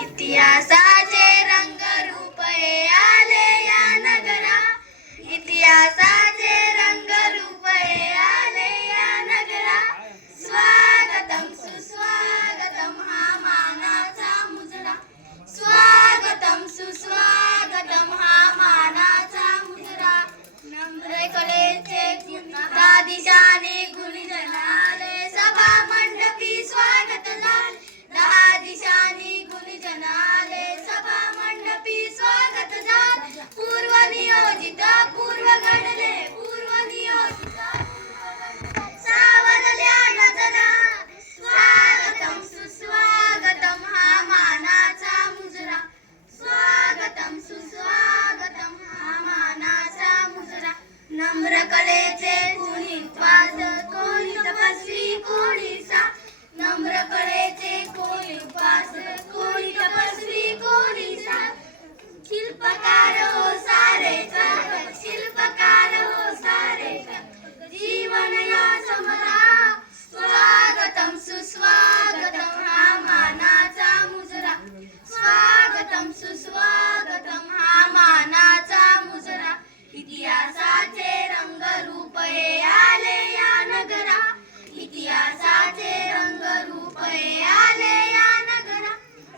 इतिहासाचे रंगरूप हे आले या नगरा, इतिहासाचे रंगरूप हे आले या नगरा. स्वागतम सुस्वागतम हा मानाचा मुजरा, स्वागतम सुस्वागतम हा मानाचा मुजरा. नम्र कलेचे दादिशाने गुणीजन आले, सभा मंडपी स्वागत झाले. दहा दिशांनी गुणीजन आले, सभा मंडपी स्वागत झाले. पूर्व नियोजित पूर्व घडले, पूर्व नियोजित सावरल्या नजरा. स्वागतम सुस्वागतम हा मानाचा मुजरा, स्वागतम सुस्वागतम हा मानाचा मुजरा. नम्र कलेचे कोणी पास, कोणी तपस्वी, कोणी सा. नम्र कलेचे कोणी उपास, कोणी तपस्वी, कोणी सा. शिल्पकार हो सारे जग, शिल्पकार हो सारे जग. जीवन या समता. स्वागतम सुस्वागतम हा मानाचा मुजरा, स्वागतम सुस्वागतम हा मानाचा मुजरा. इतिहासाचे रंगरूप हे आले या नगरा, इतिहासाचे रंगरूप हे आले या नगरा.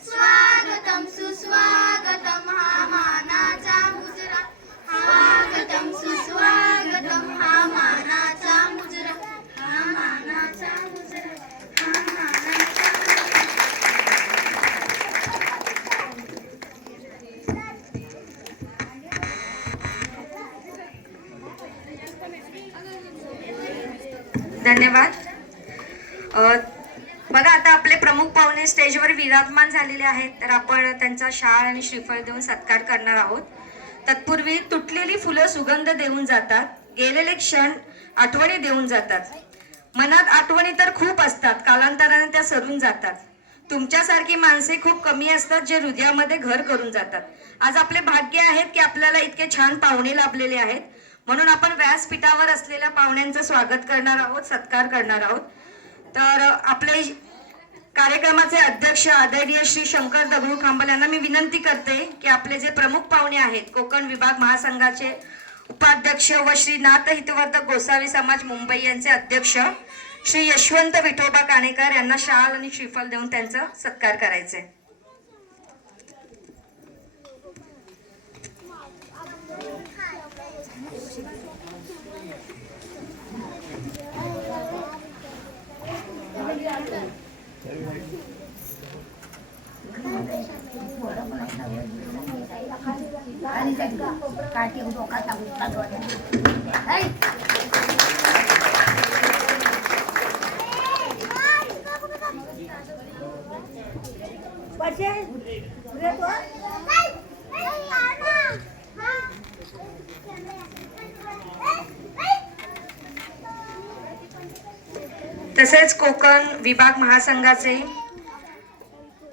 स्वागतम सुस्वागतम हा मानाचा मुजरा, स्वागतम सुस्वागतम हा मानाचा मुजरा, हा मानाचा मुजरा, हा मानाचा. धन्यवाद. बघा, आता आपले प्रमुख पाहुणे स्टेजवर विराजमान झालेले आहेत, तर आपण त्यांचा शाल आणि श्रीफळ देऊन सत्कार करणार आहोत. तत्पूर्वी तुटलेली फुलं सुगंध देऊन जातात, गेलेले क्षण आठवणी देऊन जातात. मनात आठवणी तर खूप असतात, कालांतराने त्या सरून जातात. तुमच्यासारखी माणसे खूप कमी असतात जे हृदयामध्ये घर करून जातात. आज आपले भाग्य आहेत की आपल्याला इतके छान पाहुणे लाभलेले आहेत, म्हणून आपण व्यासपीठावर असलेल्या पाहुण्यांचं स्वागत करणार आहोत, सत्कार करणार आहोत. तर आपले कार्यक्रमाचे अध्यक्ष आदरणीय श्री शंकर दगडू खांबल यांना मी विनंती करते की आपले जे प्रमुख पाहुणे आहेत, कोकण विभाग महासंघाचे उपाध्यक्ष व श्री नाथ हितवर्धक गोसावी समाज मुंबई यांचे अध्यक्ष श्री यशवंत विठोबा काणेकर यांना शाल आणि श्रीफल देऊन त्यांचा सत्कार करायचे. तसेच कोकण विभाग महासंघाचे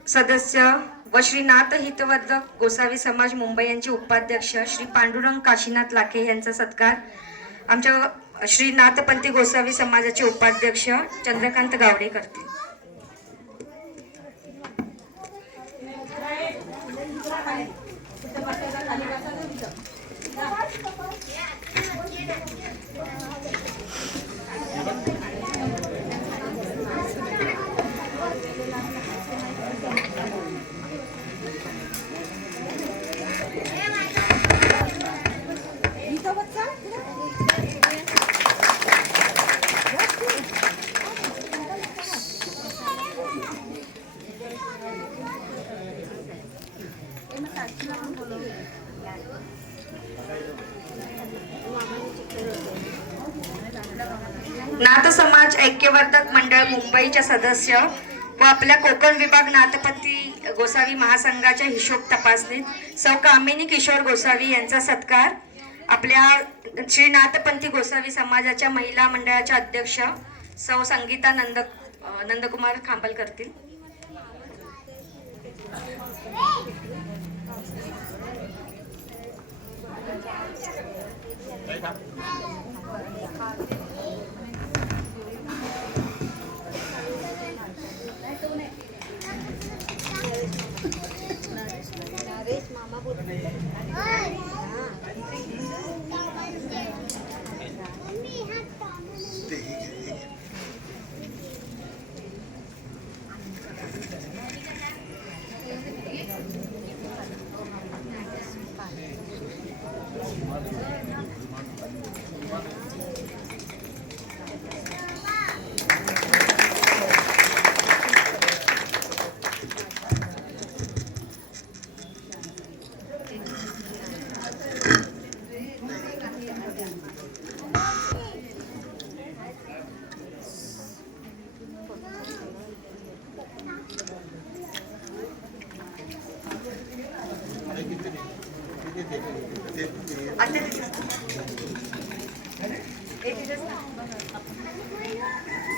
सदस्य व श्री नाथ हितवर्धक गोसावी समाज मुंबई यांचे उपाध्यक्ष श्री पांडुरंग काशीनाथ लाखे यांचा सत्कार आमच्या श्री नाथपंथी गोसावी समाजाचे उपाध्यक्ष चंद्रकांत गावडे करतील. नाथ समाज ऐक्यवर्धक मंडळ मुंबईच्या सदस्य व आपल्या कोकण विभाग नाथपंथी गोसावी महासंघाच्या हिशोब तपासणीत सौ कामिनी किशोर गोसावी यांचा सत्कार आपल्या श्री नाथपंथी गोसावी समाजाच्या महिला मंडळाच्या अध्यक्ष सौ संगीता नंदकुमार खांबल करतील.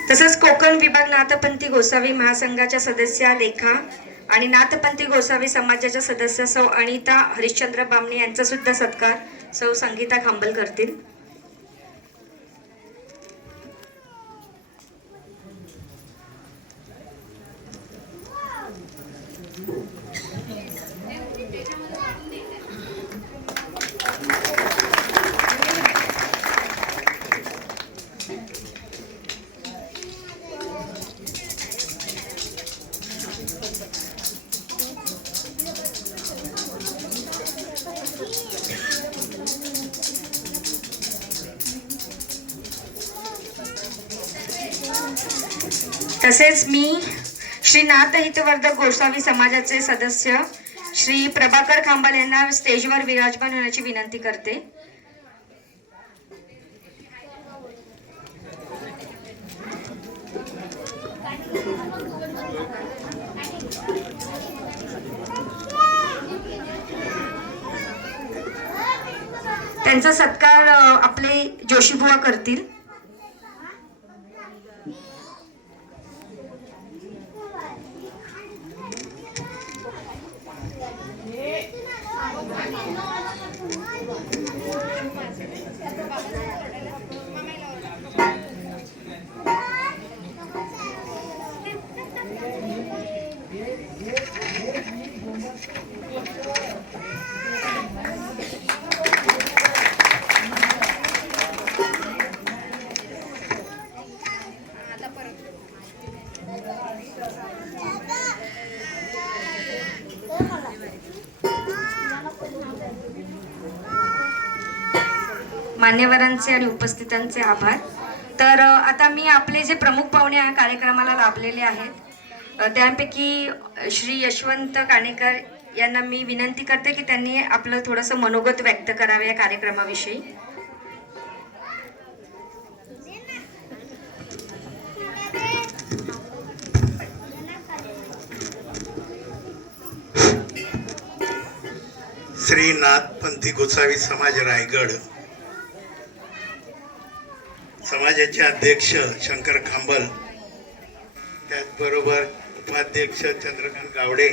तसंच कोकण विभाग नाथपंथी गोसावी महासंघाच्या सदस्या लेखा आणि नाथपंथी गोसावी समाजाच्या सदस्य सौ अनिता हरिश्चंद्र बामणे यांचा सुद्धा सत्कार सौ संगीता खांबल करतील. तसेच मी श्री नाथ हितवर्धक गोसावी समाजाचे सदस्य श्री प्रभाकर खांबाल यांना स्टेजवर विराजमान होण्याची विनंती करते. त्यांचा सत्कार आपले जोशीबुवा करतील. मान्यवरांचे आणि उपस्थितांचे आभार. तर आता मी आपले जे प्रमुख पाहुणे या कार्यक्रमाला लाभलेले आहेत त्यापैकी श्री यशवंत काणेकर यांना मी विनंती करते की त्यांनी आपलं थोडंसं मनोगत व्यक्त करावे या कार्यक्रमाविषयी. श्री नाथपंथी गोसावी समाज रायगड समाजाचे अध्यक्ष शंकर खांबल, त्याचबरोबर उपाध्यक्ष चंद्रकांत गावडे,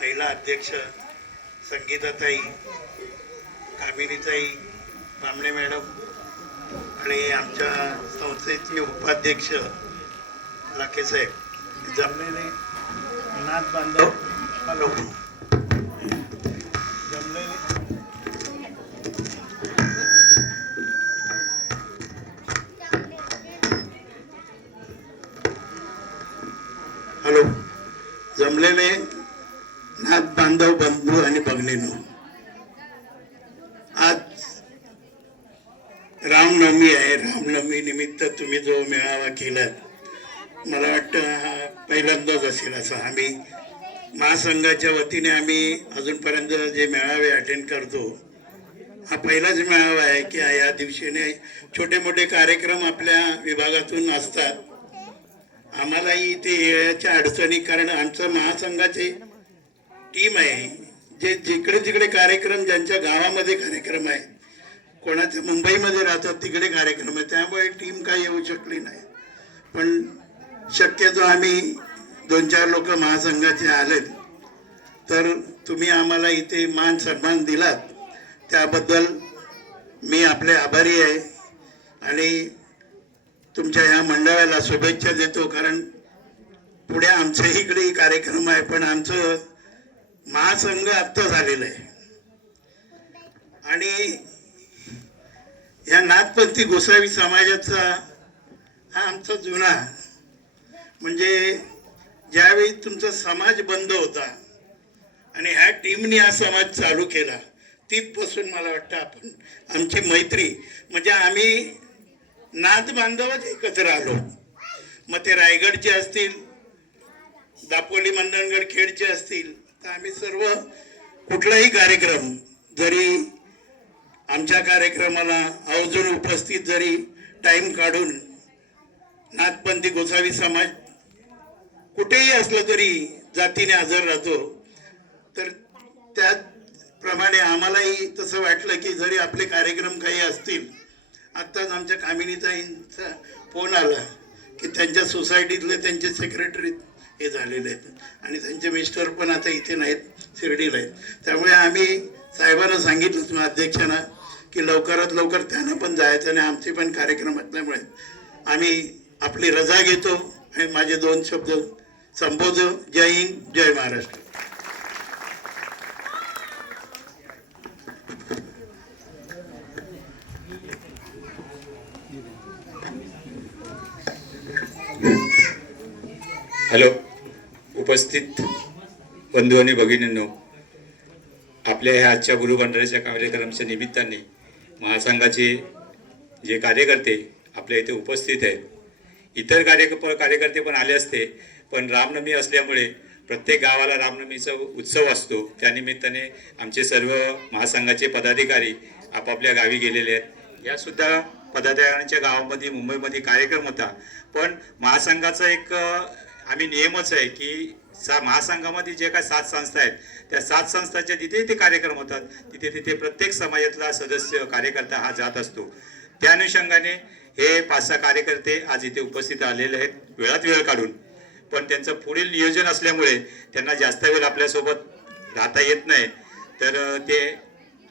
महिला अध्यक्ष संगीताताई, कामिनीताई, बामणे मॅडम आणि आमच्या संस्थेचे उपाध्यक्ष लाखेसाहेब, जमलेले नाथ बांधव, हॅलो हॅलो जमलेले नाथ बांधव बंधू आणि भगिनींनो, आज रामनवमी आहे. रामनवमी निमित्त तुम्ही जो मेळावा केलात मला वाटतं हा पहिल्यांदाच असेल. असं आम्ही महासंघाच्या वतीने आम्ही अजूनपर्यंत जे मेळावे अटेंड करतो हा पहिलाच मेळावा आहे की या दिवशीने छोटे मोठे कार्यक्रम आपल्या विभागातून असतात. आम्हालाही ते येण्याच्या अडचणी, कारण आमचं महासंघाचे टीम आहे जे जिकडे तिकडे कार्यक्रम, ज्यांच्या गावामध्ये कार्यक्रम आहे, कोणाच्या मुंबईमध्ये राहतात तिकडे कार्यक्रम आहे, त्यामुळे टीम काही येऊ शकली नाही. पण शक्यतो आम्ही 2-4 लोक महासंघाचे आलेत, तर तुम्ही आम्हाला इथे मान सन्मान दिलात त्याबद्दल मी आपले आभारी आहे आणि तुमच्या ह्या मंडळाला शुभेच्छा देतो, कारण पुढे आमच्या इकडे कार्यक्रम आहे, पण आमचं महासंघ आत्ता झालेलं आहे आणि या नाथपंथी गोसावी समाजाचा हा आमचा जुना, म्हणजे ज्यावेळी तुमचा समाज बंद होता आणि ह्या टीमने हा समाज चालू केला, तिथपासून मला वाटतं आपण आमची मैत्री, म्हणजे आम्ही नाथ बांधवच एकत्र आलो. मग ते रायगडचे असतील, दापोली मंडणगड खेडचे असतील, तर आम्ही सर्व कुठलाही कार्यक्रम, जरी आमच्या कार्यक्रमाला आवर्जून उपस्थित, जरी टाइम काढून नाथपंथी गोसावी समाज कुठेही असलं तरी जातीने हजर राहतो. तर त्याप्रमाणे आम्हालाही तसं वाटलं की जरी आपले कार्यक्रम काही असतील, आत्ताच आमच्या कामिनीताईंचा फोन आला की त्यांच्या सोसायटीतले त्यांचे सेक्रेटरी हे झालेले आहेत आणि त्यांचे मिस्टर पण आता इथे नाहीत, शिर्डीला आहेत. त्यामुळे आम्ही साहेबांना सांगितलं अध्यक्षांना की लवकरात लवकर त्यांना पण जायचं आणि आमचे पण कार्यक्रम असल्यामुळे आम्ही आपली रजा घेतो आणि माझे 2 शब्द संबोधो. जय हिंद, जय महाराष्ट्र. हॅलो, उपस्थित बंधू आणि भगिनींनो, आपल्या ह्या आजच्या गुरुमंडळाच्या कार्यक्रमाच्या निमित्ताने महासंघाचे जे कार्यकर्ते आपल्या इथे उपस्थित आहेत, इतर कार्यकर्ते पण आले असते, पण रामनवमी असल्यामुळे प्रत्येक गावाला रामनवमीचा उत्सव असतो. त्यानिमित्ताने आमचे सर्व महासंघाचे पदाधिकारी आपापल्या गावी गेलेले आहेत. यासुद्धा पदाधिकाऱ्यांच्या गावामध्ये मुंबईमध्ये कार्यक्रम होता. पण महासंघाचा एक आम्ही नियमच आहे की महासंघामध्ये जे काय 7 संस्था आहेत, त्या 7 संस्थांच्या जिथे ते कार्यक्रम होतात तिथे प्रत्येक समाजातला सदस्य कार्यकर्ता हा जात असतो. त्या अनुषंगाने हे 5-6 कार्यकर्ते आज इथे उपस्थित आलेले आहेत, वेळात वेळ काढून. पण त्यांचं पुढील नियोजन असल्यामुळे त्यांना जास्त वेळ आपल्यासोबत राहता येत नाही. तर ते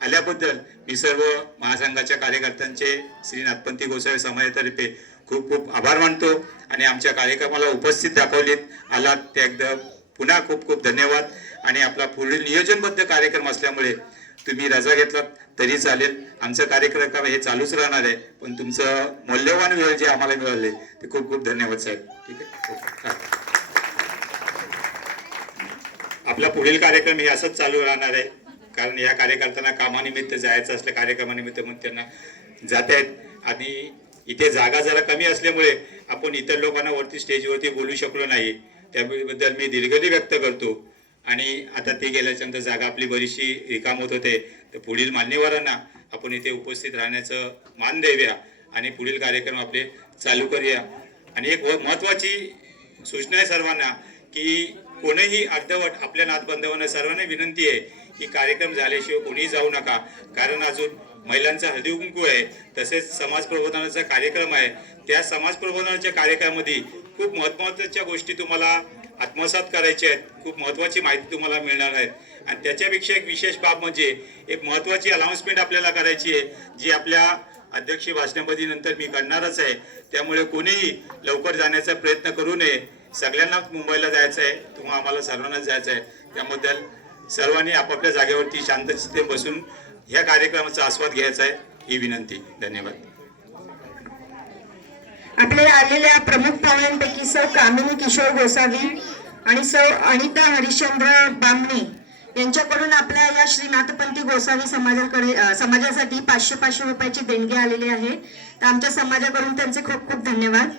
आल्याबद्दल मी सर्व महासंघाच्या कार्यकर्त्यांचे श्री नाथपंथी गोसावी समाजातर्फे खूप खूप आभार मानतो आणि आमच्या कार्यक्रमाला उपस्थित आलात ते एकदा पुन्हा खूप खूप धन्यवाद. आणि आपला पुढील नियोजनबद्ध कार्यक्रम असल्यामुळे तुम्ही रजा घेतलात तरी चालेल, आमचं कार्यक्रम हे चालूच राहणार आहे. पण तुमचं मौल्यवान वेळ जे आम्हाला मिळाले ते खूप खूप धन्यवाद साहेब. ठीक आहे, आपला पुढील कार्यक्रम हे असंच चालू राहणार आहे, कारण या कार्यकर्त्यांना कामानिमित्त जायचं असलं, कार्यक्रमानिमित्त मग त्यांना जात आहेत. आणि इथे जागा जरा कमी असल्यामुळे आपण इतर लोकांना वरती स्टेजवरती बोलू शकलो नाही, त्याबद्दल मी दिलगिरी व्यक्त करतो. आणि आता ते गेल्याच्यानंतर जागा आपली बरीचशी रिकाम होत होते, तर पुढील मान्यवरांना आपण इथे उपस्थित राहण्याचं मान देऊया आणि पुढील कार्यक्रम आपले चालू करूया. आणि एक महत्त्वाची सूचना आहे सर्वांना की कोणीही अर्धवट, आपल्या नाथबांधवांना सर्वांना विनंती आहे की कार्यक्रम झाल्याशिवाय कोणीही जाऊ नका, कारण अजून महिलांचा हळदी कुंकू आहे, तसेच समाज प्रबोधनाचा कार्यक्रम आहे. त्या समाज प्रबोधनाच्या कार्यक्रमामध्ये खूप महत्त्वाच्या गोष्टी तुम्हाला आत्मसात करायच्या आहेत, खूप महत्त्वाची माहिती तुम्हाला मिळणार आहे. आणि त्याच्यापेक्षा एक विशेष बाब म्हणजे एक महत्त्वाची अनाउन्समेंट आपल्याला करायची आहे, जी आपल्या अध्यक्षीय भाषणामध्ये नंतर मी करणारच आहे. त्यामुळे कोणीही लवकर जाण्याचा प्रयत्न करू नये. सगळ्यांनाच मुंबईला जायचं आहे, तुम्हा आम्हाला सर्वांनाच जायचं आहे. त्याबद्दल सर्वांनी आपापल्या जागेवरती शांतचित्ते बसून ह्या कार्यक्रमाचा आस्वाद घ्यायचा आहे, ही विनंती. धन्यवाद. आपल्याला आलेल्या प्रमुख पाहुण्यांपैकी सौ कामिनी किशोर गोसावी आणि सौ अनिता हरिश्चंद्र बामणे यांच्याकडून आपल्या या श्री नाथपंथी गोसावी समाजासाठी 500 रुपयाची देणगी आलेली आहे. तर आमच्या समाजाकडून त्यांचे खूप खूप धन्यवाद.